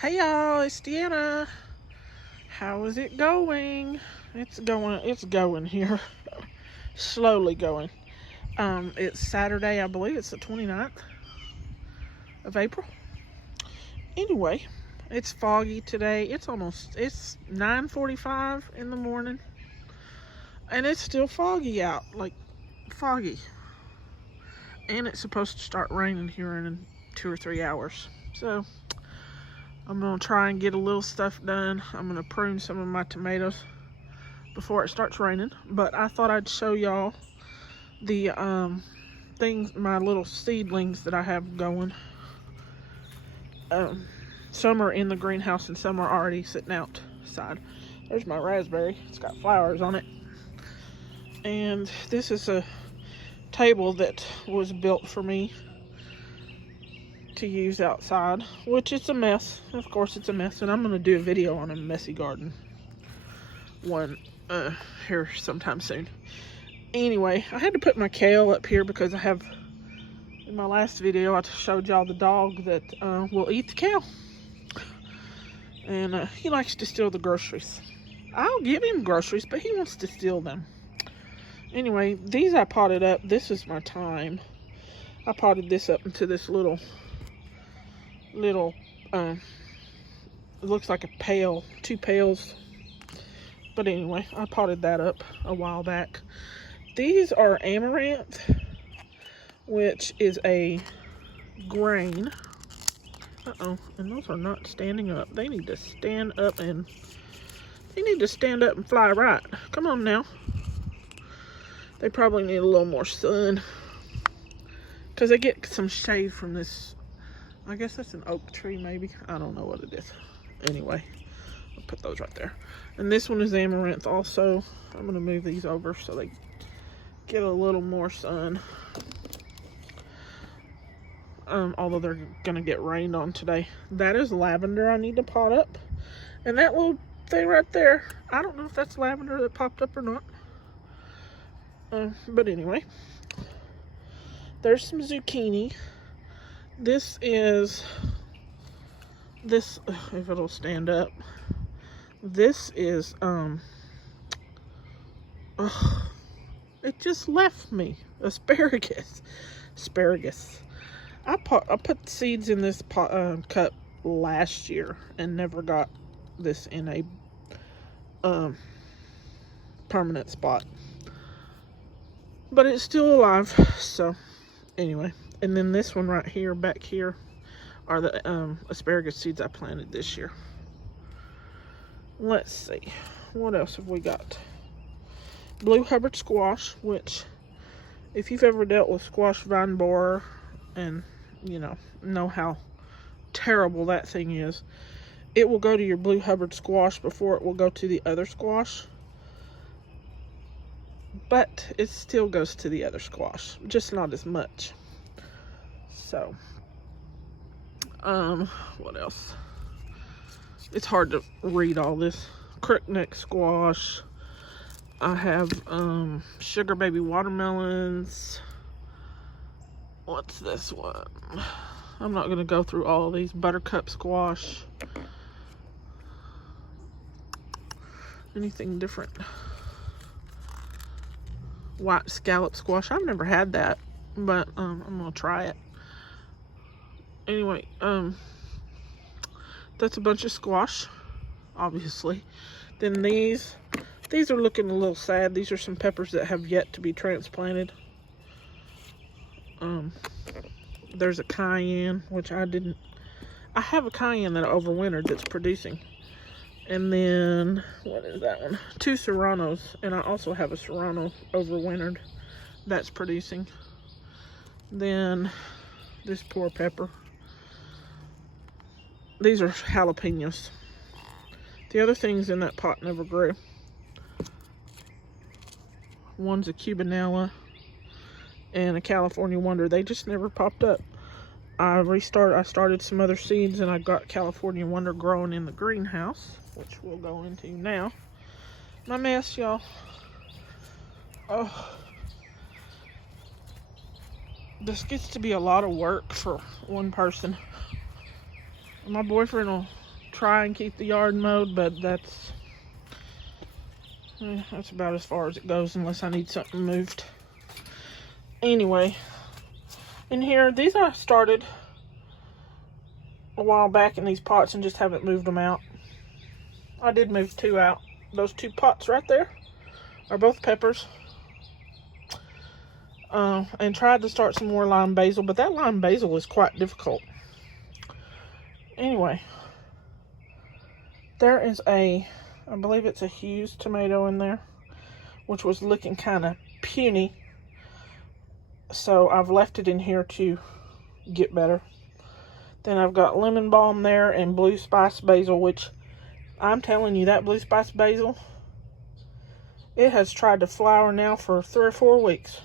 Hey y'all, it's Deanna. How is it going? It's going here. Slowly going. It's Saturday, I believe it's the 29th of April. Anyway, it's foggy today. It's 9:45 in the morning. And it's still foggy out, like foggy. And it's supposed to start raining here in 2 or 3 hours. So I'm going to try and get a little stuff done. I'm going to prune some of my tomatoes before it starts raining. But I thought I'd show y'all the my little seedlings that I have going. Some are in the greenhouse and some are already sitting outside. There's my raspberry. It's got flowers on it. And this is a table that was built for me to use outside, which is a mess. Of course it's a mess, and I'm going to do a video on a messy garden one here sometime soon. Anyway, I had to put my kale up here because I have, in my last video I showed y'all the dog that will eat the kale, and he likes to steal the groceries. I'll give him groceries, but he wants to steal them. Anyway, these I potted up. This is my thyme. I potted this up into this little it looks like a pail, 2 pails. But anyway, I potted that up a while back. These are amaranth, which is a grain. And those are not standing up. They need to stand up and fly right. Come on now. They probably need a little more sun, because they get some shade from this. I guess that's an oak tree, maybe. I don't know what it is. Anyway, I'll put those right there. And this one is amaranth also. I'm going to move these over so they get a little more sun. Although they're going to get rained on today. That is lavender I need to pot up. And that little thing right there, I don't know if that's lavender that popped up or not. But anyway, there's some zucchini. This, if it'll stand up, this is, it just left me. Asparagus. I put seeds in this cup last year and never got this in a permanent spot. But it's still alive, so anyway. And then this one right here, back here, are the asparagus seeds I planted this year. Let's see, what else have we got? Blue Hubbard squash, which, if you've ever dealt with squash vine borer and, you know how terrible that thing is, it will go to your Blue Hubbard squash before it will go to the other squash. But it still goes to the other squash, just not as much. So, what else? It's hard to read all this. Crookneck squash. I have sugar baby watermelons. What's this one? I'm not going to go through all of these. Buttercup squash. Anything different? White scallop squash. I've never had that, but I'm going to try it. Anyway, that's a bunch of squash, obviously. Then these are looking a little sad. These are some peppers that have yet to be transplanted. There's a cayenne, which I have a cayenne that I overwintered that's producing. And then, what is that one? 2 serranos, and I also have a serrano overwintered that's producing. Then, this poor pepper. These are jalapenos. The other things in that pot never grew. One's a cubanella and a California Wonder. They just never popped up. I started some other seeds, and I got California Wonder growing in the greenhouse, which we'll go into now. My mess, y'all. Oh, this gets to be a lot of work for one person. My boyfriend will try and keep the yard mowed, but that's about as far as it goes unless I need something moved. Anyway, in here, these I started a while back in these pots and just haven't moved them out. I did move 2 out. Those 2 pots right there are both peppers. And tried to start some more lime basil, but that lime basil is quite difficult. Anyway, there is I believe it's a Hughes tomato in there, which was looking kind of puny. So I've left it in here to get better. Then I've got lemon balm there and blue spice basil, which I'm telling you, that blue spice basil, it has tried to flower now for 3 or 4 weeks.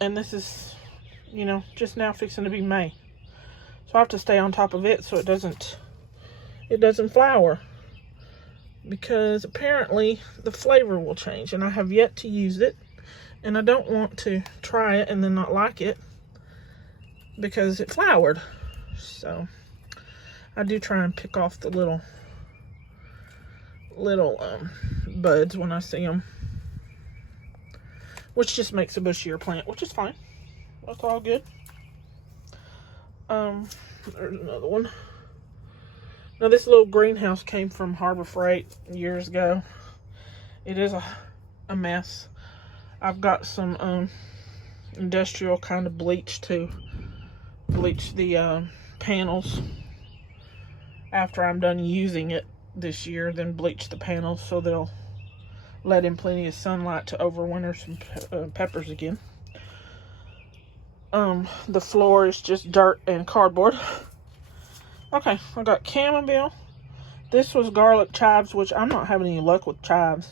And this is, you know, just now fixing to be May. So I have to stay on top of it so it doesn't flower. Because apparently the flavor will change, and I have yet to use it. And I don't want to try it and then not like it because it flowered. So I do try and pick off the little buds when I see them, which just makes a bushier plant, which is fine. That's all good. There's another one. Now this little greenhouse came from Harbor Freight years ago. It is a mess. I've got some industrial kind of bleach to bleach the panels after I'm done using it this year, then bleach the panels so they'll let in plenty of sunlight to overwinter some peppers again. The floor is just dirt and cardboard. Okay, I got chamomile. This was garlic chives, which I'm not having any luck with chives.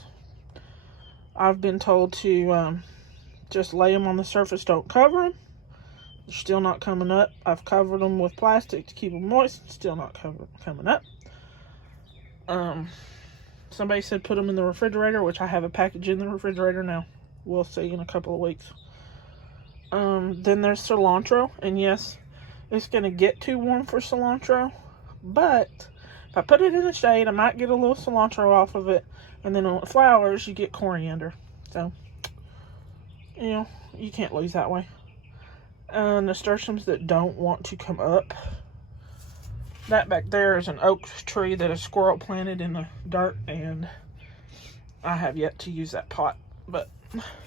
I've been told to just lay them on the surface, don't cover them. They're still not coming up. I've covered them with plastic to keep them moist, still not coming up. Somebody said put them in the refrigerator, which I have a package in the refrigerator now. We'll see in a couple of weeks. Then there's cilantro, and yes, it's going to get too warm for cilantro, but if I put it in the shade, I might get a little cilantro off of it, and then when it flowers, you get coriander. So, you know, you can't lose that way. Nasturtiums that don't want to come up. That back there is an oak tree that a squirrel planted in the dirt, and I have yet to use that pot.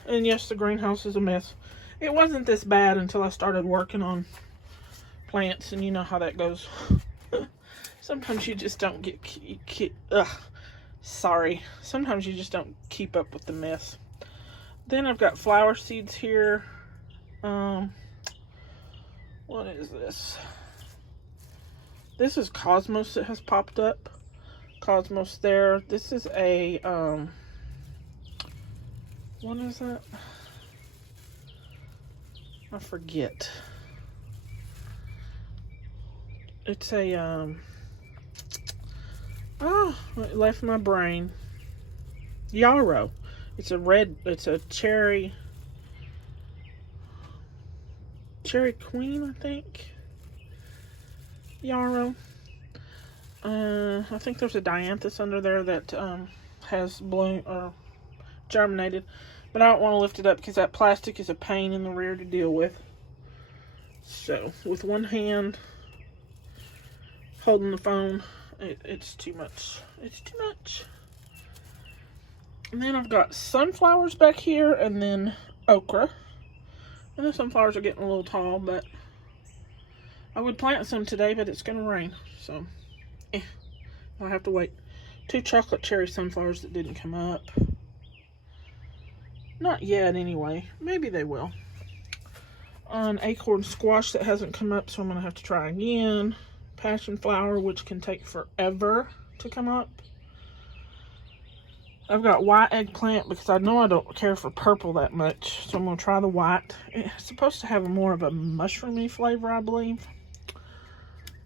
And yes, the greenhouse is a mess. It wasn't this bad until I started working on plants, and you know how that goes. Sometimes you just don't sometimes you just don't keep up with the mess. Then I've got flower seeds here. What is this? This is Cosmos that has popped up. Cosmos there. This is a, what is that? I forget. It's a, it left my brain. Yarrow. It's a cherry queen, I think. Yarrow. I think there's a dianthus under there that has bloom or germinated, but I don't want to lift it up because that plastic is a pain in the rear to deal with. So with one hand holding the phone, it's too much. It's too much. And then I've got sunflowers back here, and then okra. And the sunflowers are getting a little tall, but I would plant some today, but it's going to rain. So, I'll have to wait. 2 chocolate cherry sunflowers that didn't come up. Not yet, anyway. Maybe they will. An acorn squash that hasn't come up, so I'm going to have to try again. Passion flower, which can take forever to come up. I've got white eggplant because I know I don't care for purple that much. So I'm going to try the white. It's supposed to have more of a mushroomy flavor, I believe.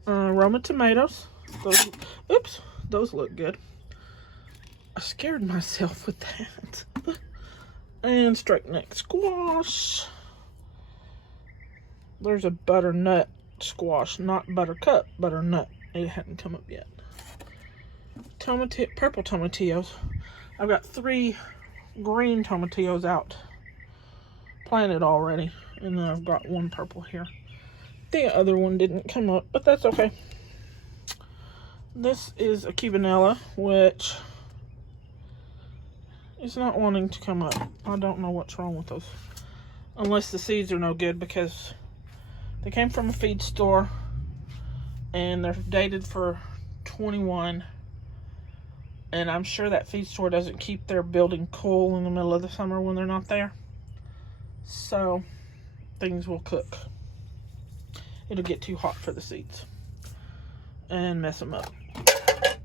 Roma tomatoes. Those look good. I scared myself with that. And straight neck squash. There's a butternut squash, not buttercup, butternut It hadn't come up yet. Purple tomatillos. I've got 3 green tomatillos out planted already, and then I've got 1 purple here. The other one didn't come up, but that's okay. This is a cubanella, which is not wanting to come up. I don't know what's wrong with those, unless the seeds are no good, because they came from a feed store and they're dated for 21, and I'm sure that feed store doesn't keep their building cool in the middle of the summer when they're not there, so things will cook. It'll get too hot for the seeds and mess them up.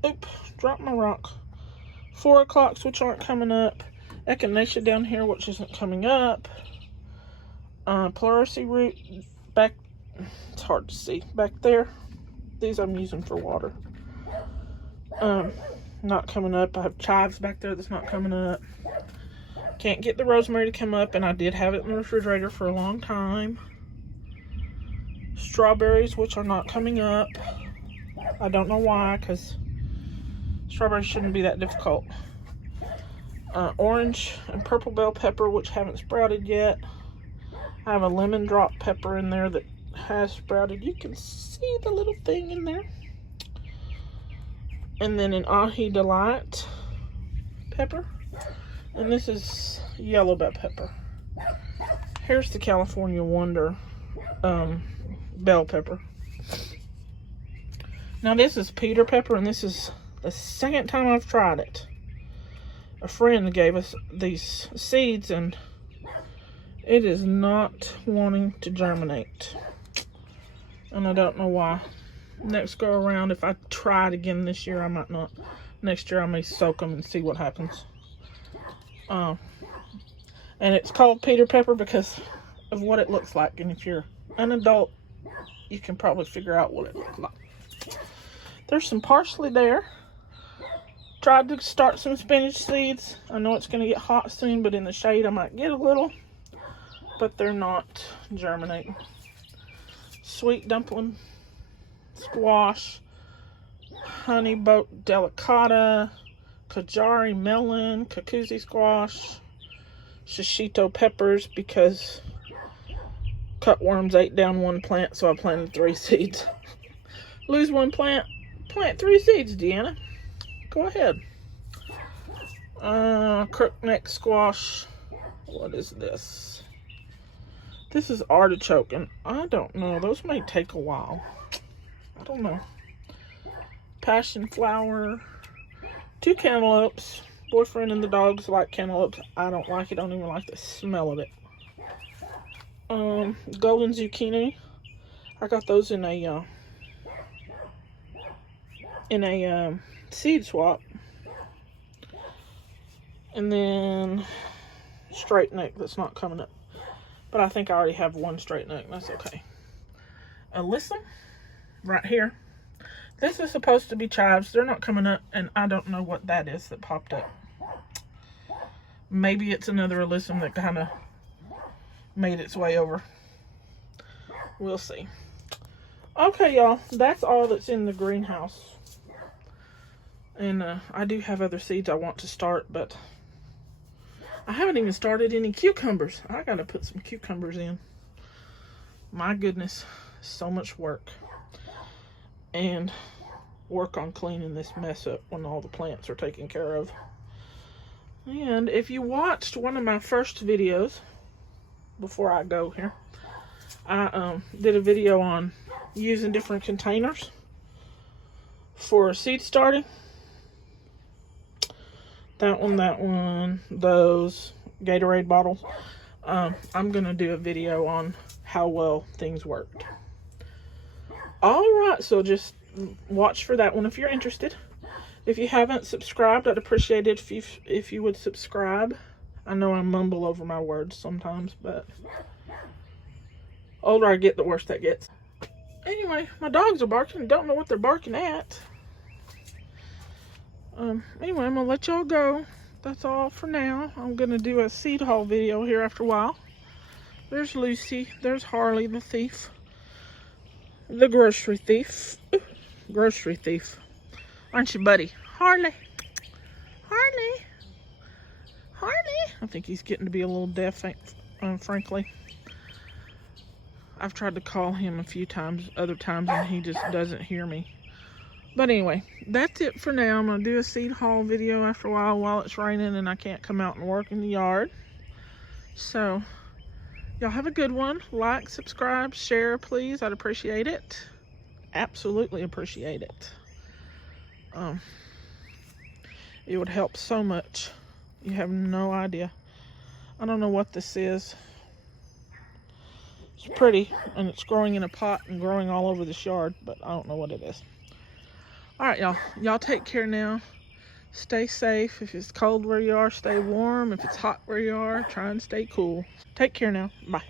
Oop, dropped my rock. 4 o'clocks, which aren't coming up. Echinacea down here, which isn't coming up. Pleurisy root back, it's hard to see, back there. These I'm using for water. Not coming up. I have chives back there that's not coming up. Can't get the rosemary to come up, and I did have it in the refrigerator for a long time. Strawberries, which are not coming up. I don't know why, because strawberries shouldn't be that difficult. Orange and purple bell pepper, which haven't sprouted yet. I have a lemon drop pepper in there that has sprouted. You can see the little thing in there. And then an ahi delight pepper. And this is yellow bell pepper. Here's the California Wonder bell pepper. Now this is Peter pepper, and this is the second time I've tried it. A friend gave us these seeds, and it is not wanting to germinate. And I don't know why. Next go around, if I try it again this year, I might not. Next year I may soak them and see what happens. And it's called Peter pepper because of what it looks like. And if you're an adult, you can probably figure out what it looks like. There's some parsley there. Tried to start some spinach seeds. I know it's going to get hot soon, but in the shade I might get a little. But they're not germinating. Sweet dumpling, squash, honey boat delicata, kajari melon, kakuzi squash, shishito peppers, because cutworms ate down 1 plant, so I planted 3 seeds. Lose 1 plant, plant 3 seeds, Deanna. Go ahead. Crookneck squash. What is this? This is artichoke, and I don't know. Those may take a while. I don't know. Passion flower. 2 cantaloupes. Boyfriend and the dogs like cantaloupes. I don't like it. I don't even like the smell of it. Golden zucchini. I got those in a seed swap. And then straight neck that's not coming up. But I think I already have 1 straight neck. That's okay. Alyssum, right here. This is supposed to be chives. They're not coming up, and I don't know what that is that popped up. Maybe it's another alyssum that kind of made its way over. We'll see. Okay, y'all. That's all that's in the greenhouse. And I do have other seeds I want to start, but I haven't even started any cucumbers. I got to put some cucumbers in. My goodness, so much work. And work on cleaning this mess up when all the plants are taken care of. And if you watched one of my first videos, before I go here, I did a video on using different containers for seed starting. That one, those Gatorade bottles. I'm going to do a video on how well things worked. Alright, so just watch for that one if you're interested. If you haven't subscribed, I'd appreciate it if you would subscribe. I know I mumble over my words sometimes, but older I get, the worse that gets. Anyway, my dogs are barking. Don't know what they're barking at. Anyway, I'm going to let y'all go. That's all for now. I'm going to do a seed haul video here after a while. There's Lucy. There's Harley, the thief. The grocery thief. grocery thief. Aren't you, buddy? Harley. Harley. Harley. I think he's getting to be a little deaf, frankly. I've tried to call him a few times, other times, and he just doesn't hear me. But anyway, that's it for now. I'm going to do a seed haul video after a while it's raining and I can't come out and work in the yard. So, y'all have a good one. Like, subscribe, share, please. I'd appreciate it. Absolutely appreciate it. It would help so much. You have no idea. I don't know what this is. It's pretty, and it's growing in a pot and growing all over this yard, but I don't know what it is. All right, y'all. Y'all take care now. Stay safe. If it's cold where you are, stay warm. If it's hot where you are, try and stay cool. Take care now. Bye.